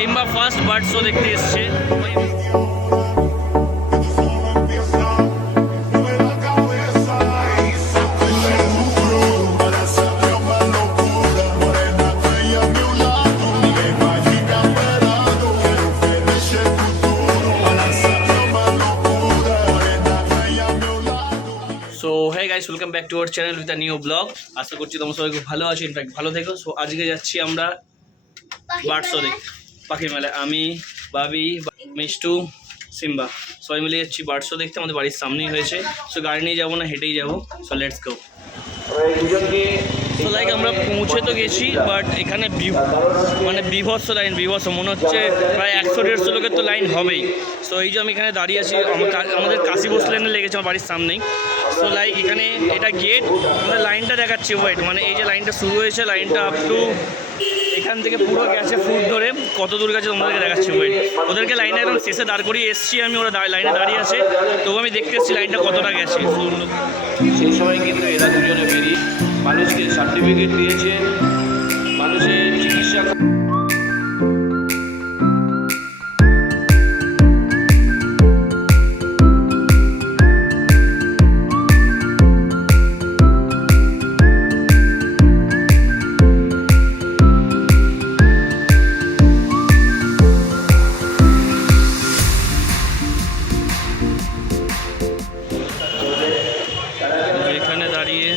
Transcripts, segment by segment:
Simba first bird show দেখতে এসছে। So hey guys, welcome back to our channel with a new vlog. আশা করছি তোমরা সবাই খুব ভালো আছো, ইনফ্যাক্ট ভালো থেকো। সো আজকে যাচ্ছি আমরা বার্ড শো দেখতে, পাখি মেলায়। আমি, বাবি, মিষ্টু, সিম্বা সবাই মিলে যাচ্ছি বার্ড শো দেখতে। আমাদের বাড়ির সামনেই হয়েছে। সো গাড়ি নিয়ে যাবো না, হেঁটেই যাবো। So let's go. So like আমরা পৌঁছে তো গেছি, বাট এখানে মানে বিভৎস লাইন, বিভৎস মনে হচ্ছে প্রায় 100-150 লোকের তো লাইন হবেই। সো এই যে আমি এখানে দাঁড়িয়ে আছি, আমাদের কাশি বস লাইনে লেগেছে আমার বাড়ির সামনেই। সো লাইক এখানে এটা গেট, আমাদের লাইনটা দেখাচ্ছি ওয়েট, মানে এই যে লাইনটা শুরু হয়েছে, লাইনটা আপ টু এখান থেকে পুরো গেছে ফুট ধরে, কত দূর গেছে তোমাদেরকে দেখাচ্ছি ওয়েট। ওদেরকে লাইনে একদম শেষে দাঁড় করিয়ে এসছি আমি, ওরা লাইনে দাঁড়িয়ে আছে, তবু আমি দেখতে এসেছি লাইনটা কতটা গেছে। সেই সময় কিন্তু এরা দুজনে বেরিয়ে মানুষকে সার্টিফিকেট দিয়েছে, মানুষের চিকিৎসা। এখানে দাঁড়িয়ে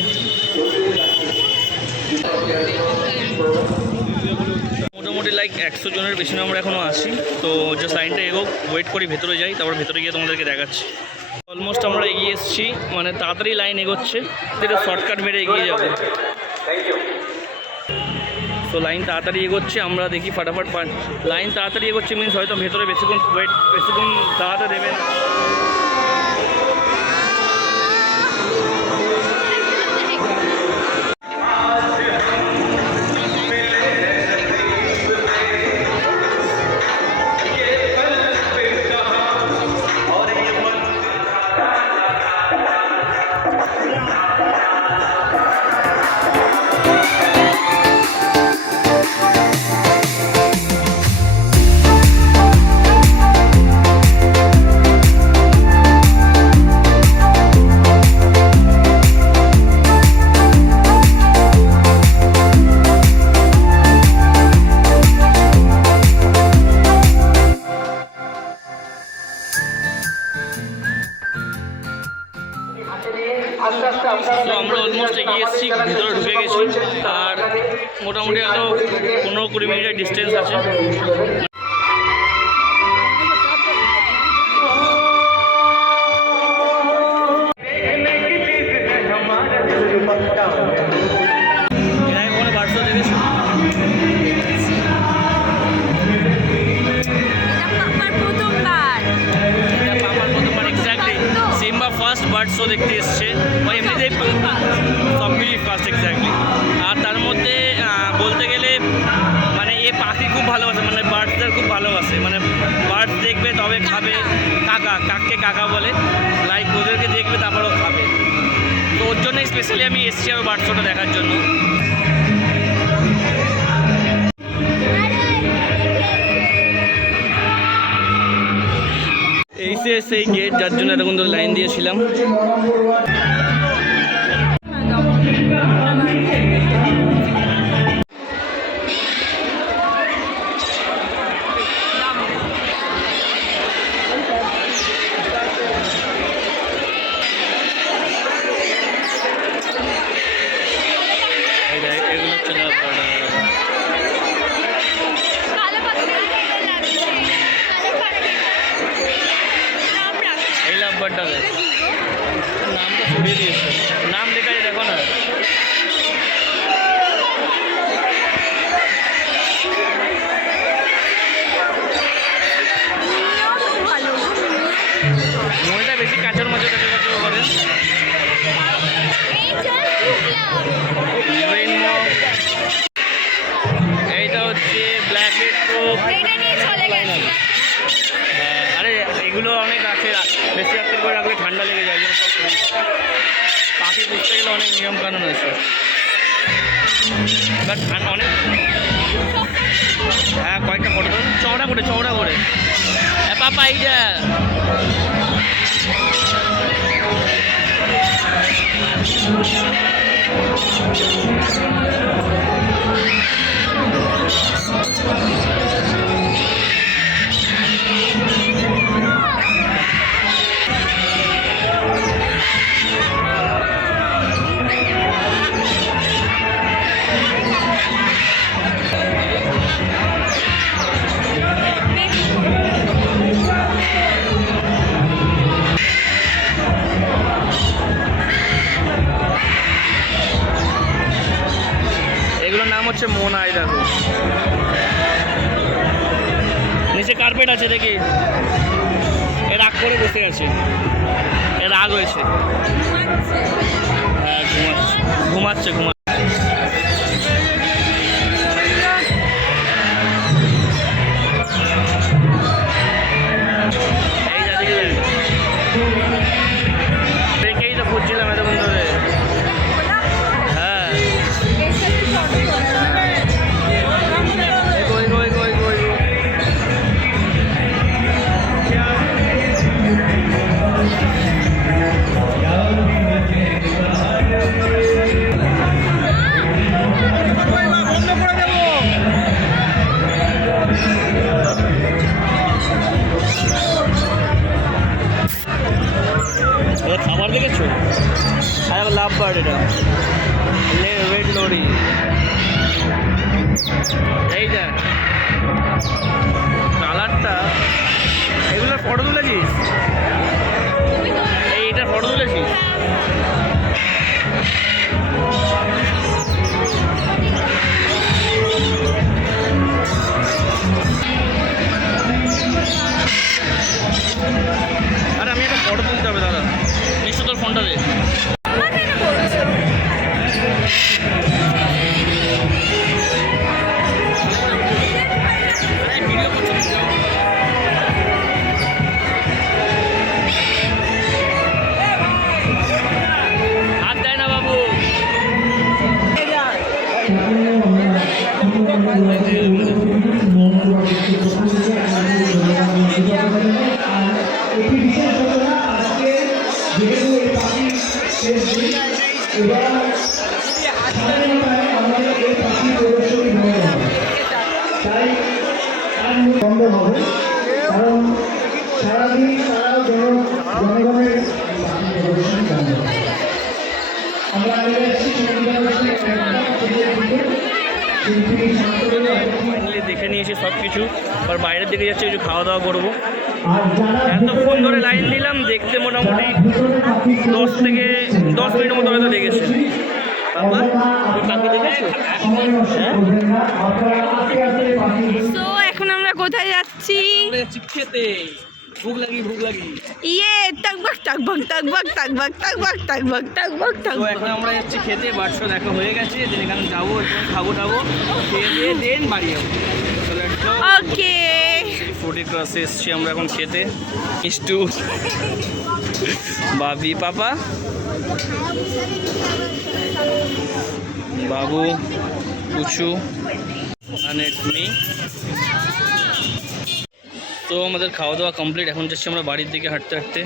মোটামুটি লাইক 100 জনের বেশি আমরা এখনও আসি। তো জাস্ট লাইনটা এগোক, ওয়েট করি, ভেতরে যাই, তারপর ভেতরে গিয়ে তোমাদেরকে দেখাচ্ছি। অলমোস্ট আমরা এগিয়ে এসেছি, মানে তাড়াতাড়ি লাইন এগোচ্ছে, যেটা শর্টকাট মেরে এগিয়ে যাবো। তো লাইন তাড়াতাড়ি এগোচ্ছে, আমরা দেখি ফাটাফাট লাইন তাড়াতাড়ি এগোচ্ছে, মিনস হয়তো ভেতরে বেশিক্ষণ বেশিক্ষণ দাঁড়াতে দেবে না। তো আমরা অলমোস্ট এগিয়ে এসেছি, ভিতরে ঢুকে গেছি, আর মোটামুটি আরও 15-20 মিনিটের ডিস্টেন্স আছে। ফার্স্ট বার্ড শো দেখতে এসছে, মানে এমনিতেই সবগুলি ফার্স্ট এক্স্যাক্টলি। আর তার মধ্যে বলতে গেলে মানে এ পাখি খুব ভালোবাসে, মানে বার্ডসদের খুব ভালোবাসে, মানে বার্ডস দেখবে তবে খাবে, কাককে কাকা বলে, লাইক ওদেরকে দেখবে তারপরও খাবে। তো ওর জন্যই স্পেশালি আমি এসছি আর বার্ড শোটা দেখার জন্য। এই সেই গেট, যার জন্য এতক্ষণ ধরে লাইন দিয়েছিলাম। নামটা ছড়িয়ে দিয়েছে, নাম লেখা দেখো না। ময়টা বেশি কাঁচার মাঝে করে এইটা হচ্ছে ব্ল্যাক হেড প্রো। আরে এগুলো অনেক আছে, বেশি রাত্রে করে রাখলে ঠান্ডা লেগে যায়, সব পাখি বুঝতে গেলে অনেক নিয়মকানুন আছে। বাট অনেক, হ্যাঁ কয়েকটা ফটো চড়া চওড়া করে পাপা এইটা এগুলোর নাম হচ্ছে মোনা। এই দেখো নিচে কার্পেট আছে দেখি। এ রাগ করে বসে আছে, এ রাগ হয়েছে। হ্যাঁ ঘুমাচ্ছে ঘুমাচ্ছে। দেখেই তো খুঁজছিলাম এতক্ষণ ধরে। হ্যাঁ খাবার দেখেছো? আর লাভ বার্ড, এটা রেড লরি। এইটা কালারটা, এগুলোর ফটো তুলেছিস? এইটার ফটো তুলেছিস? আরে আমি একটা ফটো তুলতে হবে দাদা, নিশ্চয় তোর ফোনটা দে। হাত দেয় না বাবু। কারণ সারাদিন তারা জনগণের আমরা ফাইনালি দেখে নিয়েছি সব কিছু। আর বাইরের দিকে যাচ্ছে, কিছু খাওয়া দাওয়া করবো। এতক্ষণ ধরে লাইন দিলাম, দেখতে মোটামুটি 10 থেকে 10 মিনিটের মতো হয়তো লেগেছে। বাবা পাখি দেখেছো? তো এখন আমরা কোথায় যাচ্ছি? খেতে ভুক লাগি ইয়ে টাকবাক টাকবাক টাকবাক টাকবাক টাকবাক টাকবাক টাকবাক তো টাকবাক। এখন আমরা যাচ্ছি খেতে। বাটশো দেখা হয়ে গেছে, দেন এখানে যাবো, খাবো খেয়ে দিয়ে দেন বাড়ি যাবো। ওকে ফুডি ক্লাসে এসছি আমরা এখন খেতে। মিষ্টু বাবি পাপা বাবু কুচু মি। তো আমাদের খাওয়া দাওয়া কমপ্লিট। এখন যাচ্ছি আমরা বাড়ির দিকে হাঁটতে হাঁটতে।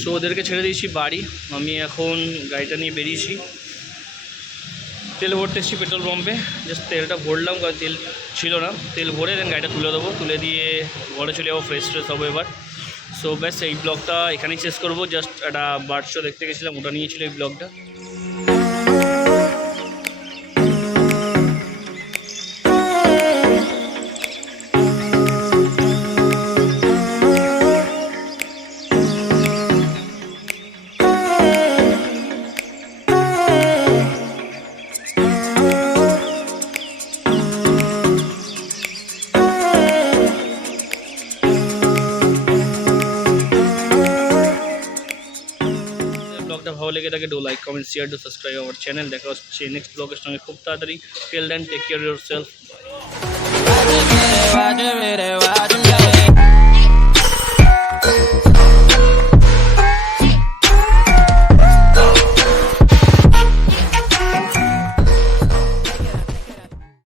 সো ওদেরকে ছেড়ে দিয়েছি বাড়ি। আমি এখন গাড়িটা নিয়ে বেরিয়েছি। তেল ভরতে এসেছি পেট্রোল পাম্পে। জাস্ট তেলটা ভরলাম, কারণ তেল ছিল না। তেল ভরে দেন গাড়িটা তুলে দেবো, তুলে দিয়ে ঘরে চলে যাবো, ফ্রেশ হবো এবার। সো ব্যাস এই ব্লগটা এখানেই শেষ করবো। জাস্ট একটা বার্ড শো দেখতে গেছিলাম, ওটা নিয়েছিল এই ব্লগটা। ভালো লেগে থাকে do like comment share to subscribe our channel. দেখা হচ্ছে নেক্সট ব্লগের সঙ্গে খুব তাড়াতাড়ি। Till then take care yourself.